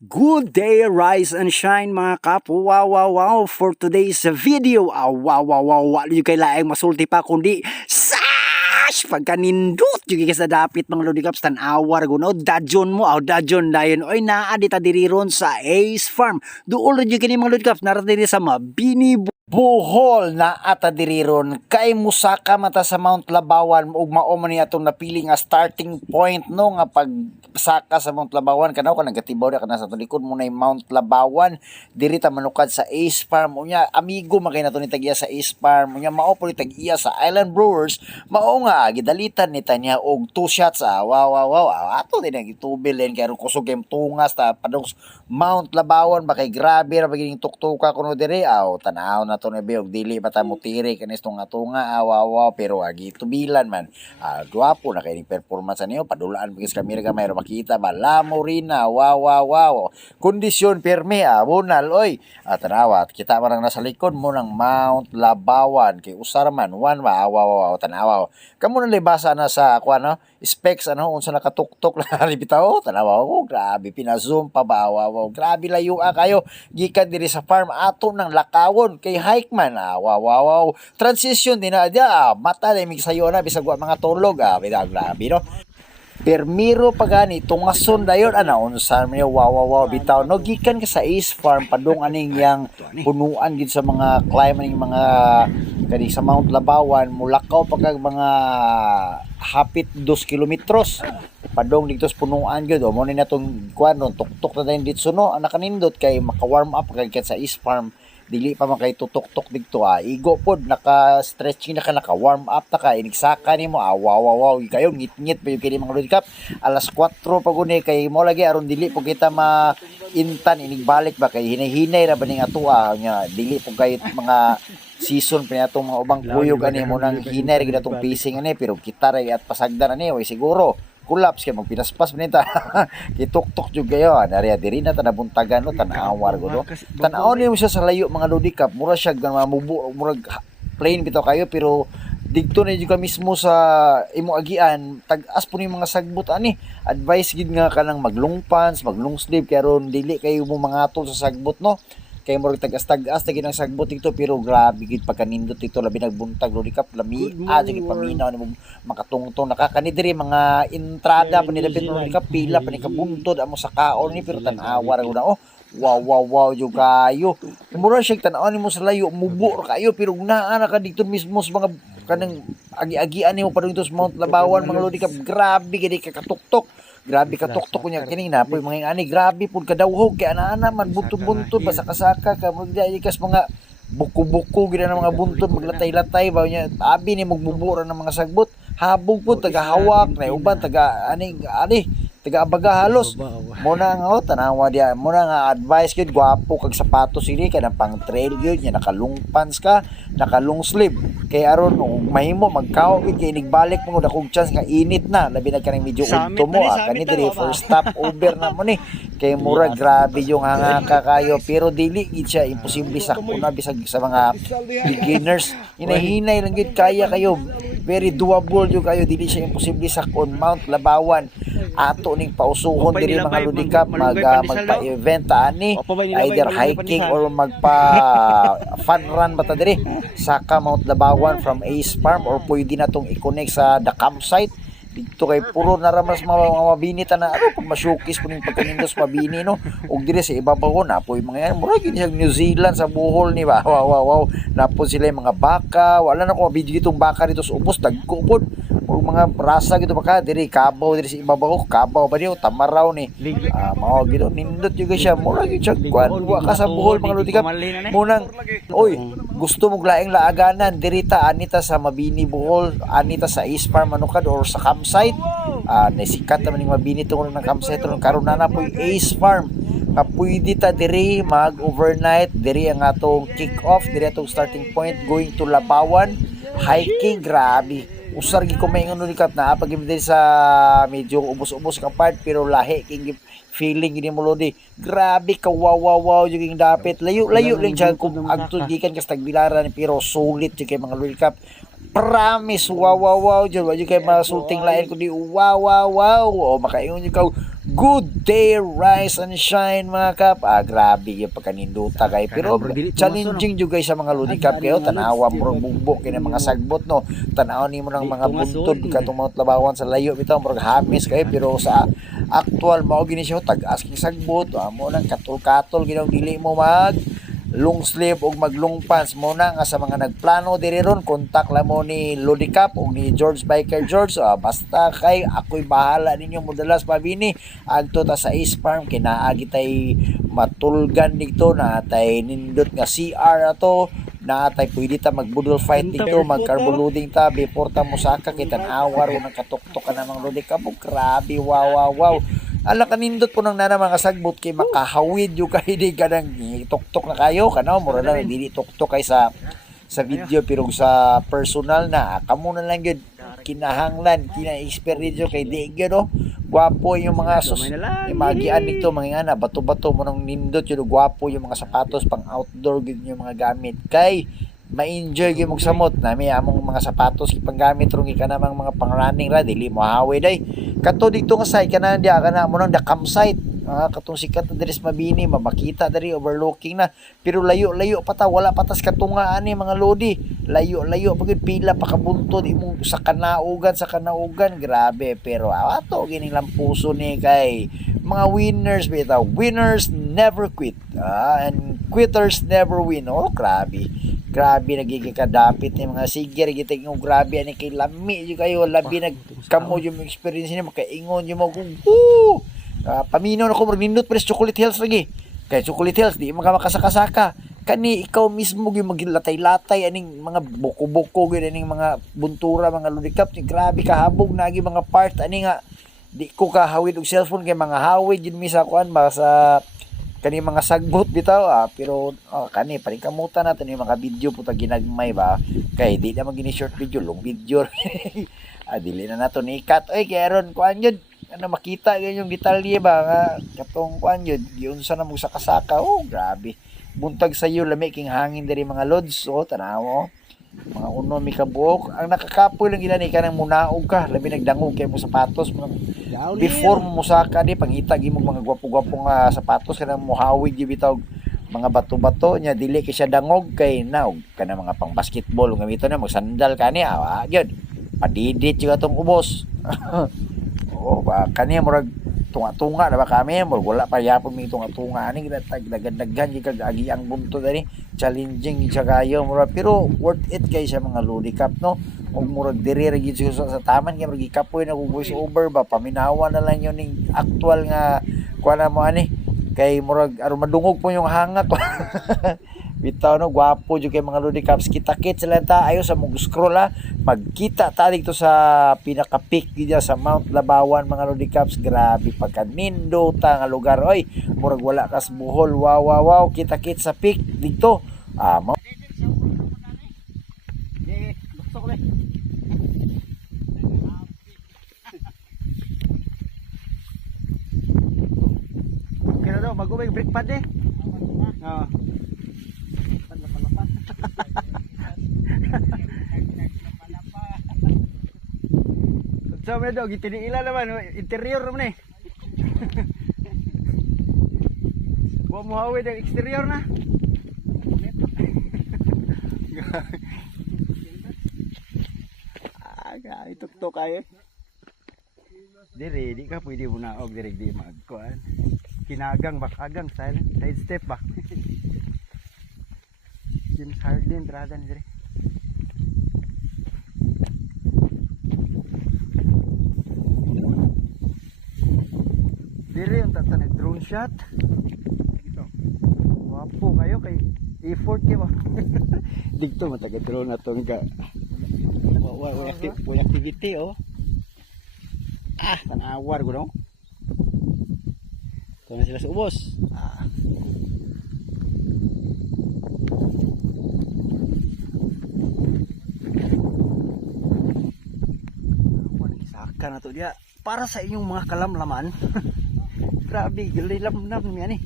Good day, rise and shine mga kapo. Wow, wow, wow. For today's video, wow, wow, wow. Wala nyo kailangang masulti pa kundi sash! Pagkanindot yung sa dapit mga lodikaps tanawar guno. Dajon mo, dajon dayon. Oy, naadita diriron sa Ace Farm. Doon rin yung kini mga lodikaps narating sa Mabini Bohol na atadiriron kay musaka mata sa Mount Labawan ug mao man ni atong napili nga starting point no nga pagsaka sa Mount Labawan kanaw ka nagatibaw na sa tulikod mo na Mount Labawan diri ta manukad sa Ace Farm unya amigo makay nato ni tagiya sa Ace Farm unya mao po ni tagiya sa Island Brewers mao nga gidalitan ni tanya og 2 shots wow ato din ang itubilin kay kusog kay tungas ta padung Mount Labawan ba kay grabe ra paging tuktuka kuno diri tanaw na to na biyog dili bata mo tiri kanis tunga awaw pero agi tubilan man duapo na kay ni performance niyo padulaan bigis kamera ka mayro makita ba lamo rin na wow kondisyon pirmi bunal oy tanawa kita marang nasa likod mo ng Mount Labawan kay usarman one wow tanawa kamo na libasa na sa kuan no specs unsa nakatuktok na libitaw tanawa grabe pina-zoom pa ba wow grabe layo kayo gikan diri sa farm ato ng lakawon kay hike man wow transition din na dia mata na sayo na bisag wa mga tulog grabe no permiro pagani tungason dayon unsa man wow bitaw no gikan ka sa Ace Farm padung aning yang punuan gid sa mga climb aning mga kani sa Mount Labawan mulakaw pagka mga hapit 2 kilometros padong dito sa punuan gyud mo ni natong kuan tuktok na din dito no ang nakanindot kay maka-warm up kagkat sa East Farm dili pa man kay tutok-tok dito igo pod naka-stretching na ka naka-warm up na ka inigsaka nimo wow kayo ngit-ngit pa yung kini mga lodikap alas 4 pa guni kay mo lagi aron dili po kita intan inigbalik ba kay hinay-hinay ra baning atua nya dili po kay mga season pa natong mga ubang kuyog ani mo nang hinay ra atong pacing ani pero kita ra at pasagdan ani way siguro kulaps kay magpinaspas manita kituktok jud kayo nariya diri na tanabuntagan no tanawar gudo tanaw ni mo siya sa layo mga lodikap mura siya mamubo murag plain bitaw kayo pero didto na jud ka mismo sa imo agian tag-as po ni mga sagbot ani advice gid nga kanang maglong pants maglong sleeve kay aron dili kayo mo mangatol sa sagbot no kay mo tagas-tagas na ginang sagbot dito pero grabe gid pagkanindot dito labi nagbuntag lodikap lami gid paminaw ni makatungtong nakakani diri mga entrada pa ni dapat lodikap pila pa ni kabuntod amo sa kaon ni pero tan-awa ra gud wow yo kayo mura siya tan-aw nimo sa layo mubo ra kayo pero naa na ka dito mismo sa mga kanang agi-agian nimo padung dito sa Mount Labawan mga lodikap grabe gid katuktok grabe ka tuktok niya kinina po mga ani grabe pud kadawhog kay ana man buntod-buntod basa kasaka ka magdiikas mga buko-buko gid na mga buntod maglatay-latay ba niya abi ni magbubura ng mga sagbot habog pud tagahawak na uban taga ani taga abaga halos mo na nga tanawa dia mo na nga advice gid gwapo kag sapatos ini kada pang trail gyud nya nakalong pants ka nakalong sleeve kay aron mahimo magkaw gid kay nigbalik mo dakog chance nga init na labi na kanang medyo udto mo kani diri first stop over na mo ni kay mura grabe yung hanga ka kayo pero dili gid siya imposible sa kuna bisag sa mga beginners hinahinay lang gid kaya kayo very doable yung kayo dili siya imposible sa Mount Labawan ato ning pausuhon diri mga lodikap magpa-event ani either hiking or magpa fun run bata diri saka Mount Labawan from Ace Farm or pwede na tong i-connect sa the campsite dito kay puro naramas mga mabini ta na pag masyukis po ning pagkanindos mabini no ug diri sa ibabaw na po yung mga yan mura gid sa New Zealand sa Bohol ni ba wow napon sila yung mga baka wala na ko video itong baka dito sa ubos dagko pod ug mga rasa gito baka diri kabaw diri sa ibabaw kabaw ba diyo tamaraw ni mao gid nindot juga siya mura gid siya kuan wa ka sa Bohol mga lodikap munang oy gusto mo laing laaganan diri ta anita sa Mabini Bohol anita sa Ace Farm manukad or sa campsite nasikat naman yung Mabini tungod ng campsite ron karon na po yung Ace Farm nga pwede ta diri mag overnight diri ang atong kick off diri atong starting point going to Labawan hiking grabe usar gi ko maingon lodikap na pag diri sa medyo ubos-ubos ka part pero lahi king feeling gini mo lodi grabe ka wow yung dapit layo lang siya kung agtod gikan kas tagbilaran pero sulit yung kay mga lodikap Promise, wow, wow, wow, dyan, wala kayo masulting lain kundi wow, wow, wow, o makaingon nyo ka, good day, rise and shine mga kap, grabe yung pagkaninduta kay, pero challenging nyo guys sa mga lodi kap kayo, tanawa mo bumbo kaya mga sagbot no, tanawa ni mo ng mga buntod, katong mga labawan sa layo, bitaw, murag hamis kayo, pero sa actual, mao gini siya, tag-asking sagbot, mo nang katol-katol, ginaw dili mo mag, long sleeve o mag long pants muna nga sa mga nagplano diri ron kontak lang mo ni Lodi Cap o ni George Biker George basta kay ako'y bahala ninyo modalas pabini adto ta sa East Farm kinaagi tay matulgan dito na tay nindot nga CR ato na tay pwede ta magbudol fight dito magcarbo loading ta before ta musaka kita awar ng katuktok ka ng mga Lodi Cap grabe wow wow wow. Ala kanindot po nang nana mga sagbot kay makahawid yung kay di ka nang tok-tok na kayo kanaw mura lang dili tok-tok kay sa video pero sa personal na kamo na lang yun kinahanglan kina-experience kay di gyud no gwapo yung mga yung magian nito mga ana bato-bato mo nang nindot yun gwapo yung mga sapatos pang outdoor gyud yung mga gamit kay ma-enjoy gyud mong samot nami among mga sapatos ipanggamit rong ka namang mga pang-running ra dili mo hawid ay kato dito nga site kana dia kana mo nang the campsite katong sikat na diri sa Mabini mabakita diri overlooking na pero layo-layo pa ta wala patas katunga ani mga lodi layo-layo pagid pila pa kabuntod imo sa kanaugan grabe pero ato gining lampuso ni kay mga winners bitaw winners never quit and quitters never win grabe nagiging kadapit ni mga sige giting yung grabe ani kay lami yung kayo labi nagkamo yung experience ni makaingon yung mo paminaw na ko nindot pa Chocolate Hills lagi kay Chocolate Hills di makasaka kani ikaw mismo yung maglatay-latay aning mga buko-buko gyud aning mga buntura mga Lodi Cap grabe kahabog nagi mga part ani nga di ko kahawid og cellphone kay mga hawid yun misa kuan ba sa kani mga sagbot bitaw pero kani paring kamutan natin yung mga video puta ginagmay ba kay di na magini short video long video dili na nato ni cut oy kay aron kuan yun ano makita gyud yung detalye ba nga katong kuan yun giunsa na mo sa kasaka grabe buntag sa iyo lami king hangin diri mga lods tanaw mga uno mi kabuok ang nakakapoy lang gila ni kanang munaog ka labi nagdangog kay mo sapatos before mo musaka di pangita gimong mga gwapo-gwapo nga sapatos kanang muhawig gyud bitaw mga bato-bato nya dili kay siya dangog kay naog kana mga pang basketball gamito na magsandal kani gyud padidit yung atong ubos kani murag tunga-tunga na ba kami wala pa yapon mi tunga-tunga ani dagdag-daghan kag agi ang bunto dali challenging siya kayo murag pero worth it kay sa mga Lodi Cap no ug murag diri ra gid sa taman kay murag ikapoy na kung voice over ba paminawa na lang yun ning actual nga kuana mo ani kay murag aron madungog po yung hangak bitaw no gwapo jud kay mga Lodi Caps kita-kit sila ta ayo sa mong scroll magkita ta dito sa pinaka-peak gid sa Mount Labawan mga Lodi Caps grabe pagkanindo ta nga lugar oy murag wala kas buhol wow kita-kit sa peak dito kaya daw mag-ubay brake pad so medyo gitiniila naman interior naman huwag mo hawid ang exterior na ituktok kayo diri di ka pwede bunaog diri di magkuan kinagang bakagang side step back James Harden teradan diri diri ang tata nag-drone shot dito wapo kayo kay effort kayo dito mataga-drone na to nga wala activity tanawar ko no ito na sila sa ubos saka na to dia para sa inyong mga kalamlaman grabe gililamnam yan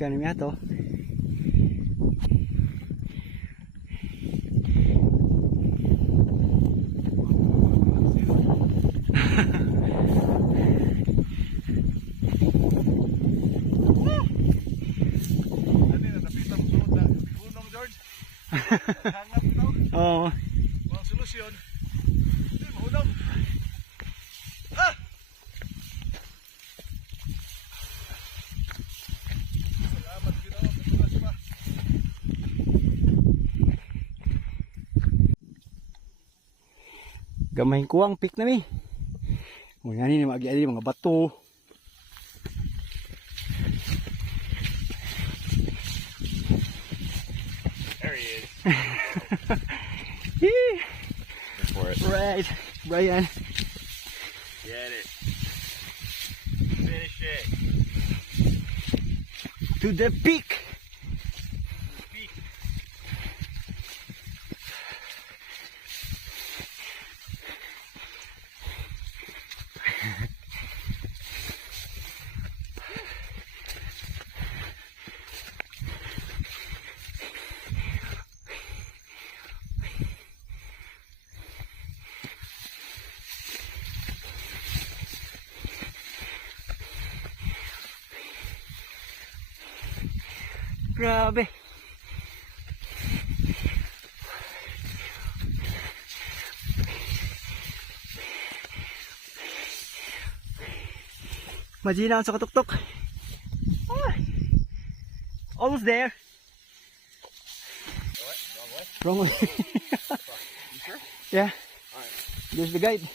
Ikan niya to. Hangap daw. Oo. Mga solusyon. Hindi, mahulog. Ah! Salamat Ginoo, katulas pa. Gamay ko ang pick na mi. O yan ni mga bato. There he is. Yee! Go for it. Right, Brian. Get it. Finish it. To the peak. Peak. Grabe. Majina sa katuktok. Ah. Almost there. Wrong way. You sure? Yeah. Alright. There's the guide.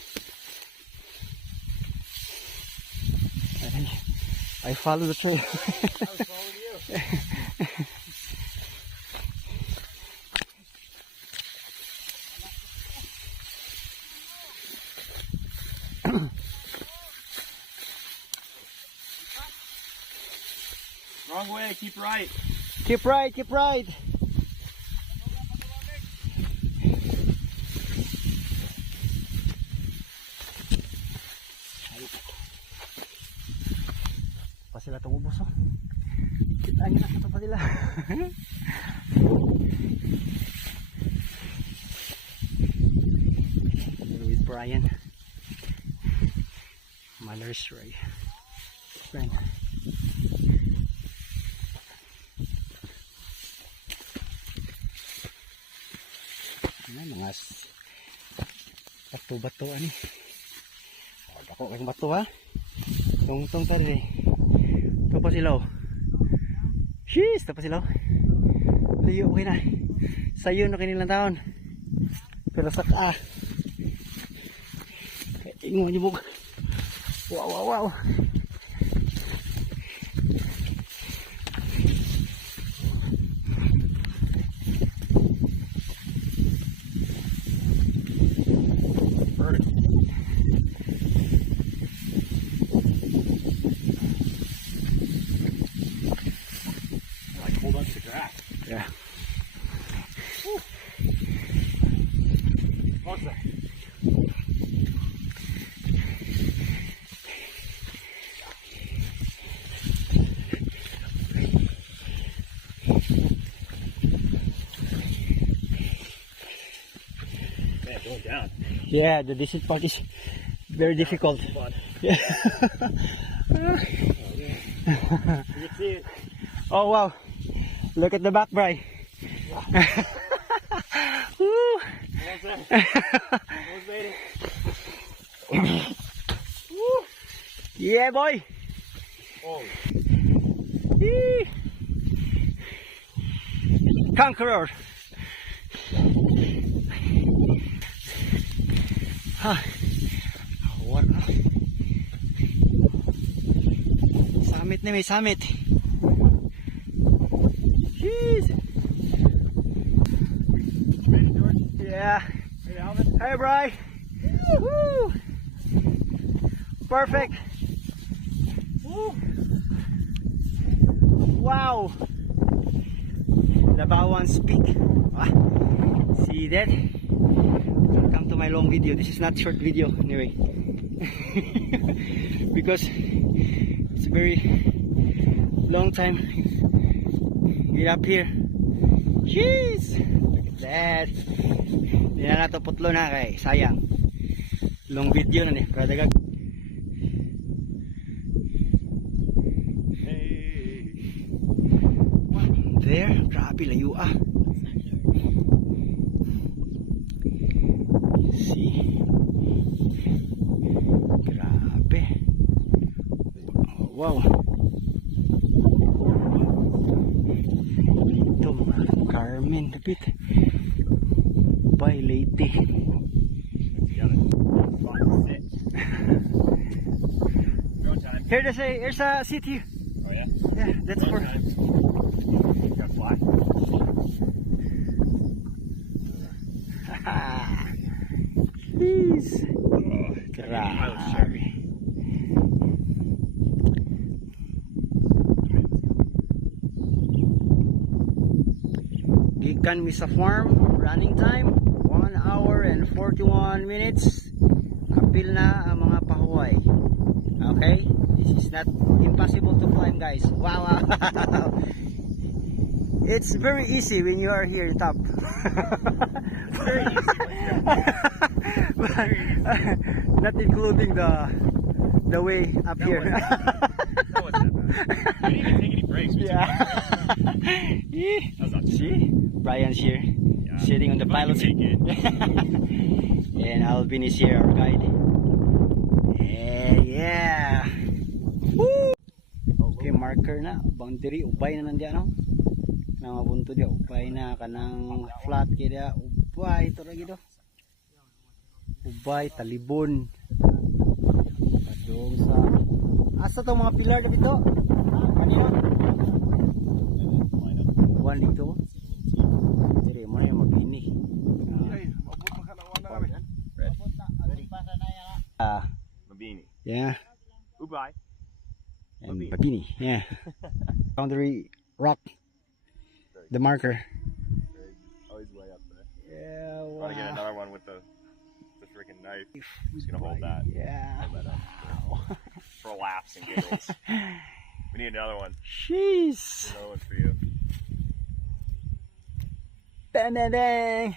I follow the trail. I was following you. Wrong way, keep right. Keep right, keep right. Pa sila itong ubos, oh. Kita nyo na, ito pa sila. With Brian. Manners Ray. Friend. Ayan, mga bato-bato ani. Ako kayong bato ha. Tungtong tari eh. Ito pa silaw. Sheesh, ito pa silaw. Layo okay na. Sayo na kanilang taon. Pero saka. Ingon niyo bug. Wow, wow, wow. Like hold on to the grass. Yeah. What's that? Man, going down. Yeah, the descent part is very difficult. Fun. Yeah. You can see it. Oh wow. Look at the back, Bri. Woo. Almost there. Almost made it. Woo. Yeah, boy. Oh, Yee. Conqueror. Ha. What? Summit na may summit. Jeez. ready, George? Yeah. Hey, Alvin. Hey, Bri. Woo. Perfect. Woo. Wow. Labawan's Peak. Ah, see that? Welcome to my long video. This is not short video anyway. Because it's a very long time Get up here. Jeez! Look at that. Hindi na nato putlo na kay sayang. Long video na ni. Pero dagag. Hey. There. Grabe layo ah. See? Grabe. Wow. Ito mga Carmen David. By Leyte. Go time. Here's a seat here. Oh yeah? Yeah, that's Go for. time. Got fly. Please. Pilot shirt. Grabe. Gikan mi sa farm, running time 1 hour and 41 minutes. Apil na ang mga pahuway. Okay? This is not impossible to climb, guys. Wow, wow. It's very easy when you are here top. Very easy. But, not including the way up That here. That wasn't that bad. We didn't even take any breaks. We Yeah. That's not too See? Brian's here. Yeah. Sitting on the If I can pilot seat. make And Alvin is here, our guide. Yeah. Woo! Okay, marker na. Boundary. Ubay na nandiyan, no? Kanang mabunto dia. Ubay na. Kanang flat kaya. Ubay. Ito lagi do. Ubay. Talibon. Kadong sa... Asa itong mga pilar na dito? Kanina? Buwan dito. Jadi mo na yung mabini. Mabini. Yeah. Ubai. And Babini. Yeah. Boundary rock. The marker. Oh, he's way up there. Yeah. I want to get another one with the freaking knife. Just gonna hold that. Yeah. Hold that up for laughs and giggles. We need another one. Jeez. Another one for you. Bang, bang, bang.